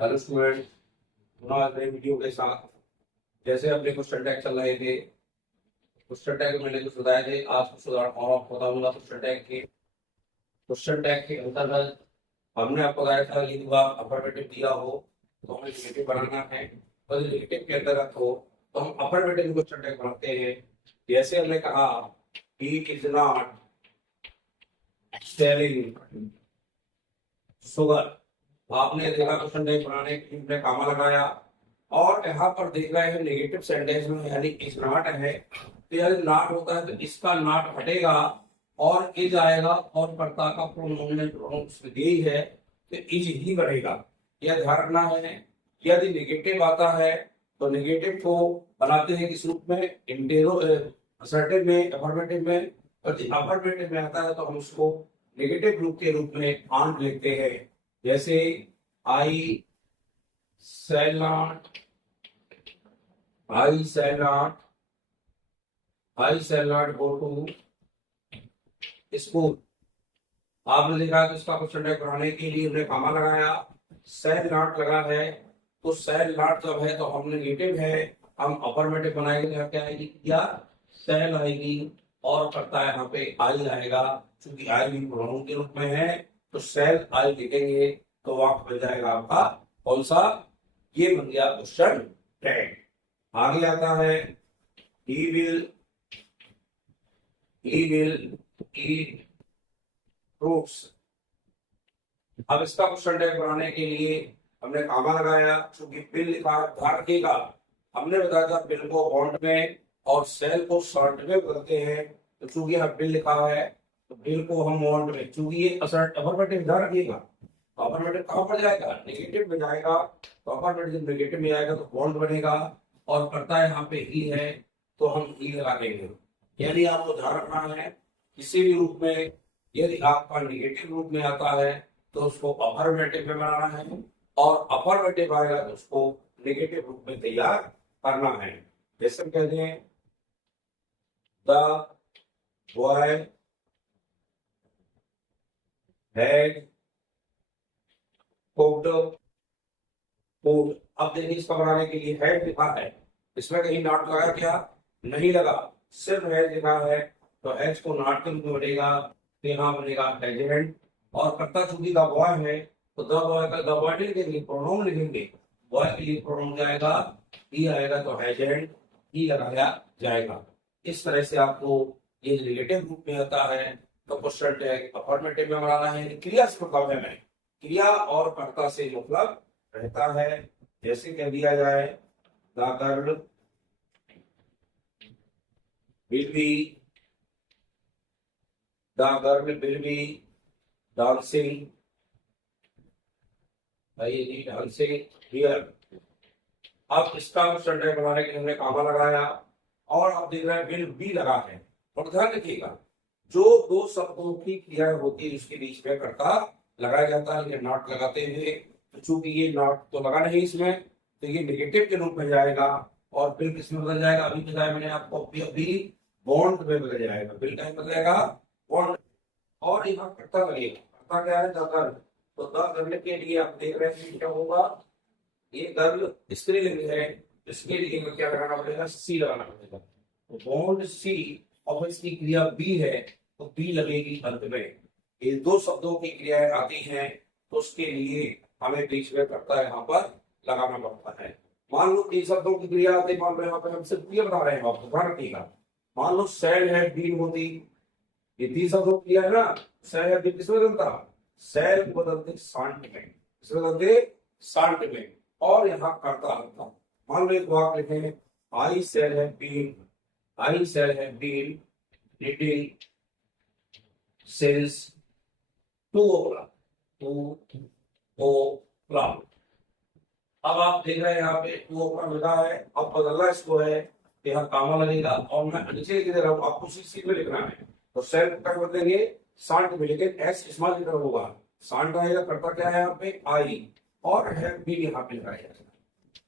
Hello student, आज नए video के साथ। जैसे अपने क्वेश्चन टैग चल रहे थे, क्वेश्चन टैग मैंने कुछ बताए थे, आज कुछ और आपको बताऊंगा। क्वेश्चन टैग के अंतर्गत हमने आपको बताया था कि जब आप अफर्मेटिव दिया हो तो हमें नेगेटिव बनाना है, और नेगेटिव के अंतर्गत हो तो हम अफर्मेटिव क्वेश्चन टैग बनाते हैं। जैसे हमने कहा he is not selling sugar, आपने देखा क्वेश्चन टैग बनाने के लिए हमने कामा लगाया, और यहाँ पर देख रहे हैं नेगेटिव सेंटेंस में यानी इज नॉट है, तो यदि नॉट होता है तो इसका नॉट हटेगा और इज आएगा, और कर्ता का प्रोनोमिनल प्रोनाउंस यही है तो इज ही बढ़ेगा। यह ध्यान रखना है। यदि नेगेटिव आता है तो नेगेटिव को बनाते हैं किस रूप में, इंटेरो असर्टिव में, अफर्मेटिव में। और यदि अफर्मेटिव में आता है तो हम उसको नेगेटिव रूप के रूप में आंट लिखते हैं। जैसे आई shall not, I shall not, I shall not go to school। आपने देखा तो इसका क्वेश्चन टैग बनाने के लिए हमने कामा लगाया, shall not लगा है, तो shall not जब है तो हम नेगेटिव है, हम अफर्मेटिव बनाएंगे तो क्या आएगी, या shall आएगी, और करता है यहाँ पे आई आएगा। क्योंकि आई भी प्रोनाउन के रूप में है तो shall आई लिखेंगे तो वाक्य बन जाएगा आपका कौन सा, ये बन गया क्वेश्चन टैग। आगे आता है he will eat fruits। अब इसका क्वेश्चन टैग बनाने के लिए हमने कामा लगाया, क्योंकि बिल लिखा ध्यान रखिएगा। हमने बताया था बिल को बॉन्ड में और सेल को शॉर्ट में बदलते हैं, तो चूंकि यहाँ बिल लिखा है तो बिल को हम बॉन्ड में, चूंकि ये असर्ट अफर्मेटिव ध्यान रखिएगा, तो अफर्मेटिव कहाँ पर जाएगा, नेगेटिव में जाएगा। तो अफर्मेटिव जब नेगेटिव में आएगा तो बॉन्ड बनेगा, और करता है यहाँ पे ही है तो हम ही लगा देंगे। यानी आपको ध्यान रखना है किसी भी रूप में यदि आपका नेगेटिव रूप में आता है तो उसको अफर्मेटिव में बनाना है, और अफर्मेटिव आएगा तो उसको नेगेटिव रूप में तैयार करना है। जैसे हम कहते हैं the boy had cooked food. अब देखिए इसका बनाने के लिए हैड लिखा है, इसमें कहीं नॉट लगा क्या, नहीं लगा, सिर्फ हैज लिखा है, तो हैज को नॉट के रूप में बनेगा तो यहाँ बनेगा हैजंट। और कर्ता चूंकि द बॉय है तो द बॉय का द बॉय नहीं लिखेंगे, प्रोनाउन लिखेंगे। बॉय के लिए प्रोनाउन जाएगा ही आएगा तो हैजंट ही लगाया जाएगा। इस तरह से आपको ये रिलेटिव रूप में आता है तो क्वेश्चन टैग अफर्मेटिव में बनाना है। क्रिया से मतलब है, मैं क्रिया और कर्ता से मतलब रहता है। जैसे कह दिया जाए the girl will be, the girl will be dancing, dancing here। अब इसका क्वेश्चन टैग बनाने के लिए हमने कामा लगाया, और आप देख रहे हैं विल बी लगा है। और ध्यान रखिएगा जो दो शब्दों की क्रिया होती है उसके बीच में कर्ता लगाया जाता है, लेकिन नॉट लगाते हुए, तो चूंकि ये नॉट तो लगा नहीं इसमें तो ये नेगेटिव के रूप में जाएगा, और बिल किस में बदल जाएगा, अभी बताया मैंने आपको, अभी बॉन्ड में बदल जाएगा, बिल का बदलेगा बॉन्ड। और यहाँ कर्ता लगेगा, कर्ता क्या है, द गर्ल, तो द गर्ल के लिए आप देख रहे हैं क्या होगा, ये गर्ल स्त्रीलिंग है, इसके लिए क्या लगाना पड़ेगा, सी लगाना पड़ेगा। तो बॉन्ड सी, और इसकी क्रिया बी है तो बी लगेगी अंत में। ये दो शब्दों की क्रियाएं आती हैं तो उसके लिए हमें बीच में कर्ता यहाँ पर लगाना पड़ता है। मान लो तीन शब्दों की क्रिया आती है, मान लो यहाँ पर हम सिर्फ ये बता रहे हैं, आपको ध्यान रखिएगा। मान लो सैल है बीन होती, ये तीन शब्दों की क्रिया है ना, सैल है बीन किसमें बदलता, सैल को बदलते शांत में, किसमें बदलते शांत में, और यहाँ कर्ता लगता। मान लो एक वाक्य लिखे आई सेल है बीन, आई सेल है been reading since 2 o'clock, 2 o'clock। अब आप देख रहे हैं यहाँ पे 2 o'clock लिखा है, अब बदलना इसको है, यहाँ कामा लगेगा, और मैं नीचे की तरफ आपको सीट में लिखना है, तो सेल का बदलेंगे शांत में, लेकिन एस स्मॉल की तरफ होगा, शांत रहेगा, करता क्या है यहाँ पे आई, और है बी यहाँ पे लगाया जाएगा।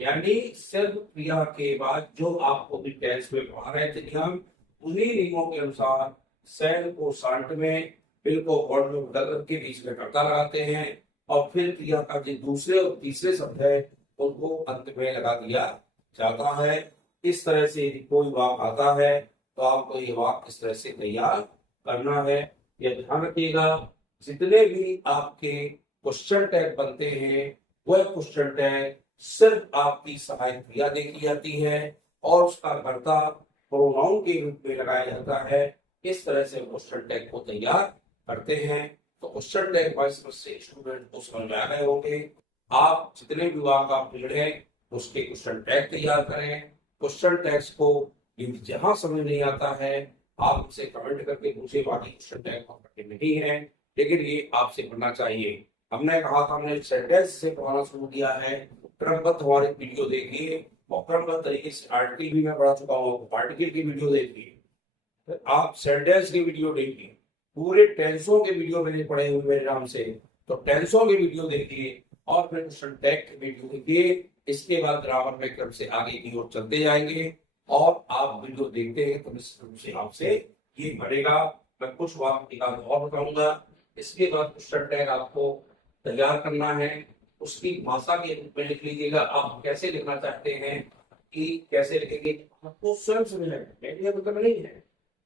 यानी सिर्फ क्रिया के बाद जो आपको भी टेस्ट में पढ़ा रहे थे हम, उन्हीं नियमों के अनुसार सेल को शांत में, बिल को बॉन्ड में बदल के बीच में कर्ता लगाते हैं, और फिर क्रिया का जो दूसरे और तीसरे शब्द है उनको अंत में लगा दिया जाता है। इस तरह से यदि कोई वाक्य आता है तो आपको ये वाक्य इस तरह से तैयार करना है। यह ध्यान रखिएगा, जितने भी आपके क्वेश्चन टैग बनते हैं वह क्वेश्चन टैग सिर्फ आपकी सहायक क्रिया देखी जाती है और उसका कर्ता प्रोनाउन के रूप में लगाया जाता है। इस तरह से क्वेश्चन टैग को तैयार करते हैं। तो क्वेश्चन टैग वाइस से स्टूडेंट को समझ में आ गए होंगे। आप जितने भी वाक्य आप पढ़े उसके क्वेश्चन टैग तैयार करें। क्वेश्चन टैग्स को यदि जहां समझ नहीं आता है आप उसे कमेंट करके पूछे, बाकी क्वेश्चन टैग कठिन नहीं है लेकिन ये आपसे पढ़ना चाहिए। हमने कहा था हमने सेंटेंस से पढ़ाना शुरू किया है, क्रमबद्ध हमारे वीडियो देखिए और क्रमबद्ध तरीके से आर्टिकल भी मैं पढ़ा चुका हूँ, आर्टिकल की वीडियो देखिए, आप सेंटेंस की वीडियो देखिए, पूरे टेंसों के वीडियो मैंने पढ़े हुए मेरे नाम से, तो टेंसों के वीडियो देखिए और फिर क्वेश्चन टैग के वीडियो देखिए। इसके बाद ग्रामर में क्रम से आगे की ओर चलते जाएंगे और आप वीडियो देखते हैं तो निश्चित रूप से आपसे ये बढ़ेगा। मैं कुछ वाक्य का और बताऊंगा। इसके बाद क्वेश्चन टैग आपको तैयार करना है, उसकी भाषा के रूप में लिख लीजिएगा। आप कैसे लिखना चाहते हैं कि कैसे लिखेंगे आपको स्वयं समझ आएगा, मतलब नहीं है।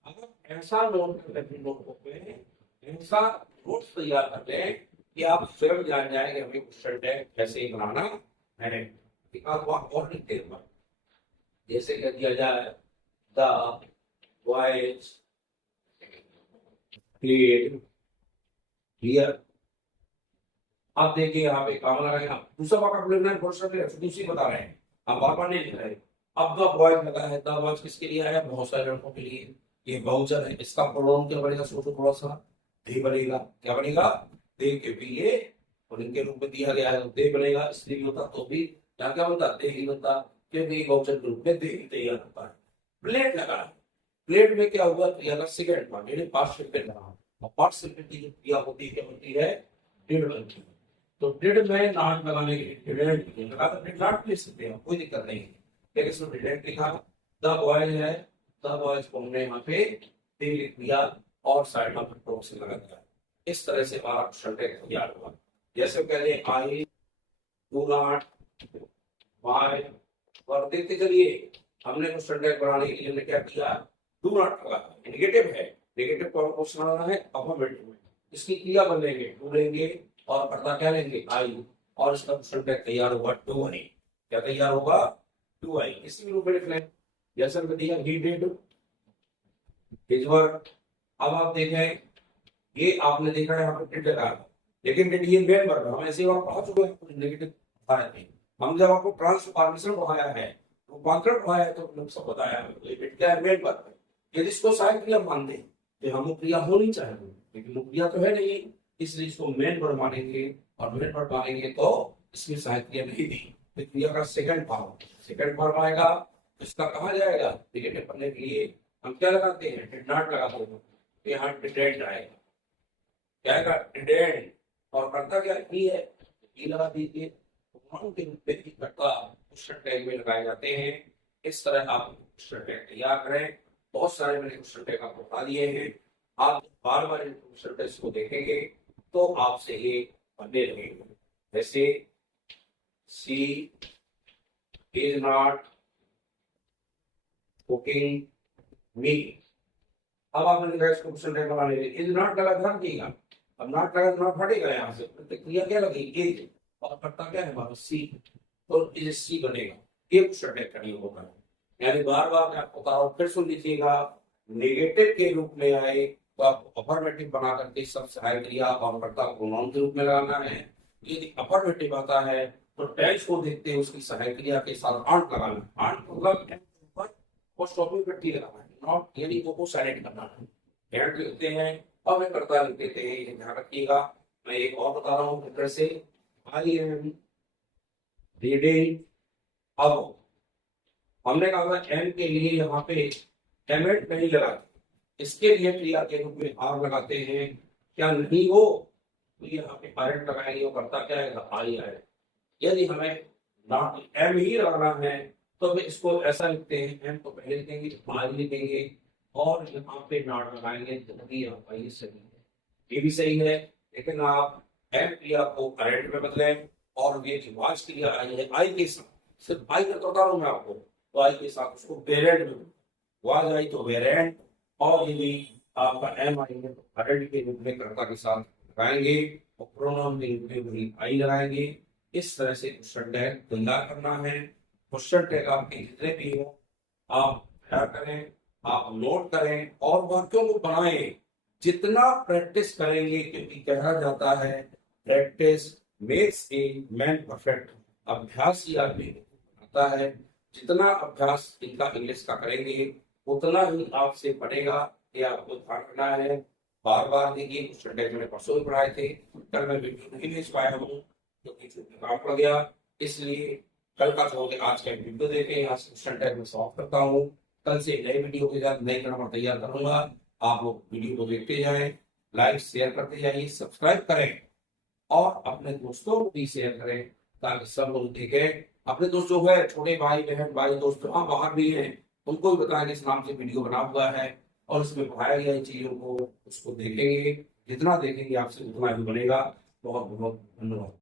आप ऐसा नोट कर लें, नोटबुक में ऐसा नोट्स तैयार कर लें कि आप स्वयं जान जाए कि हमें क्वेश्चन टैग कैसे बनाना है। और लिखते हैं जैसे कह दिया जाए द बॉयज प्लेड हियर। आप देखिए यहाँ पे काम लगा है, दूसरा वाक्य बोलना है, दूसरी बता रहे हैं, आप बार बार नहीं लिख रहे। अब द बॉयज लगा है, द बॉयज किसके लिए आया, बहुत सारे लड़कों के लिए। ये बहुवचन है, इसका प्रोनाउन क्या बनेगा, सोचो थोड़ा सा, दे बनेगा। क्या बनेगा, दे के भी ये और इनके रूप में दिया गया है तो दे बनेगा। स्त्री होता तो भी क्या होता, दे ही होता, क्योंकि बहुवचन के रूप में दे ही तैयार होता है। प्लेट लगा है, प्लेट में क्या हुआ, क्रिया का सेकंड पार्ट यानी पार्टिसिपेट लगा, और पार्टिसिपेट की जो क्रिया होती है क्या होती है, डिड बनती है। तो डिड में नॉट लगाने के लिए डिडंट लगा, तो डिड नॉट लिख सकते हैं, कोई दिक्कत नहीं है। लेकिन इसमें डिडंट लिखा, द बॉयज है, द बॉयज को हमने यहाँ पे दे लिख दिया और साइड में प्रोनाउन से लगा दिया। इस तरह से हमारा क्वेश्चन टैग तैयार हुआ। जैसे कहते हैं आई डू नॉट बाय, और देखते चलिए हमने क्वेश्चन टैग बनाने के लिए हमने क्या किया, डू नॉट लगा, नेगेटिव है, नेगेटिव को क्वेश्चन आना है अफर्मेटिव में, इसकी क्रिया बदलेंगे, डू लेंगे और पढ़ना क्या लेंगे, आई, और इसका क्वेश्चन टैग तैयार होगा टू आई। क्या तैयार होगा, टू आई। इसी रूप में लिख लें जैसा दिया ही डिड हिज वर्क। अब आप देखें ये आपने देखा है यहाँ पे डिड लगा, लेकिन डिड ही मेन वर्ब, हम ऐसे वहां पढ़ा चुके हैं नेगेटिव आया नहीं। हम जब आपको ट्रांसफॉर्मेशन पढ़ाया है, रूपांतरण पढ़ाया है, तो हमने सब बताया है डिड क्या है, मेन वर्ब है। यदि इसको सहायक क्रिया मानते हैं तो हम क्रिया होनी चाहिए, लेकिन क्रिया तो है नहीं, इसलिए इसको मेन वर्ब मानेंगे और मेन वर्ब मानेंगे तो इसमें सहायक क्रिया नहीं दी, तो क्रिया का सेकंड फॉर्म आएगा। इसका कहा जाएगा नेगेटिव पढ़ने के लिए हम क्या लगाते हैं, डिड नॉट लगाते हैं, तो यहाँ डिडेंट आएगा। क्या आएगा, डिडेंट, और करता क्या ही है, ई लगा दीजिए। प्रोनाउन के रूप में ही करता क्वेश्चन टैग में लगाए जाते हैं। इस तरह आप क्वेश्चन टैग तैयार करें। बहुत सारे मैंने क्वेश्चन टैग आपको बता दिए हैं, आप बार बार इन क्वेश्चन टैग को देखेंगे तो आपसे ये बनने लगेंगे। जैसे सी इज नॉट कुकिंग मी। अब आपने देखा इसको क्वेश्चन टैग बनाने के लिए इज नॉट लगा, ध्यान दिएगा, अब नॉट लगा तो नॉट हटेगा यहाँ से, प्रतिक्रिया क्या लगेगी इज, और करता क्या है हमारा सी, तो इज सी बनेगा। ये क्वेश्चन टैग करनी होगा, यानी बार बार मैं आपको बता रहा हूँ, फिर सुन लीजिएगा। नेगेटिव के रूप में आए तो आपको अफर्मेटिव बना करके सब सहायक क्रिया और कर्ता को प्रोनाउन के रूप में लगाना है। यदि अफर्मेटिव आता है तो टेंस को देखते हैं उसकी सहायक क्रिया के साथ आंट लगाना, आंट मतलब और स्टॉपिंग पे टी लगाना है, नॉट यानी को साइलेंट करना है। हेड लिखते हैं और मैं कर्ता लिख देते हैं, ये ध्यान रखिएगा। मैं एक और बता रहा हूँ फिर से, आई एम रीडिंग। अब हमने कहा था एम के लिए यहाँ पे एमेट नहीं लगाते, इसके लिए क्रिया के रूप में आर लगाते हैं। क्या नहीं हो तो यहाँ पे आयरन लगाएंगे, वो करता क्या है, आई आए। यदि हमें नॉट एम ही लगाना है तो मैं इसको ऐसा लिखते हैं, एम तो पहले लिखेंगे, आई लिखेंगे और यहाँ पे नॉट लगाएंगे, जल्दी ये सही है, ये भी सही है। लेकिन आप एम क्रिया को करंट में बदलें, और ये जो वाज क्रिया आई है आई के साथ, सिर्फ आई का तो बता रहा हूं मैं आपको, तो आई के साथ उसको वेरिएंट में, वाज आई तो वेरिएंट, और यदि आपका एम आई है तो करंट के रूप में कर्ता के साथ लगाएंगे, और प्रोनाउन के रूप में वही आई लगाएंगे। इस तरह से क्वेश्चन टैग तैयार करना है। क्वेश्चन टैग आपके जितने भी हो आप तैयार करें, आप नोट करें और वाक्यों को बनाएं। जितना प्रैक्टिस करेंगे, क्योंकि कहा जाता है practice makes a man perfect, अभ्यास ही आदमी आता है। जितना अभ्यास इनका इंग्लिश का करेंगे उतना ही आपसे बढ़ेगा, ये आपको ध्यान रखना है। बार बार देखिए, क्वेश्चन टैग मैंने परसों भी पढ़ाए थे, कल मैं वीडियो नहीं भेज पाया हूँ क्योंकि काम पड़ गया, इसलिए कल का छोड़ आज का वीडियो देखें। यहाँ से क्वेश्चन टैग में सॉल्व करता हूँ, कल से नई वीडियो के साथ नई ग्रामर तैयार करूंगा। आप लोग वीडियो को देखते जाएं, लाइक शेयर करते जाइए, सब्सक्राइब करें और अपने दोस्तों को भी शेयर करें ताकि सब लोग देखें। अपने दोस्त जो है, छोटे भाई बहन भाई दोस्त वहां बाहर भी हैं, उनको भी बताएं इस नाम से वीडियो बना हुआ है और उसमें पढ़ाया गया इन चीजों को, उसको देखेंगे। जितना देखेंगे आपसे उतना ही बनेगा। बहुत बहुत धन्यवाद।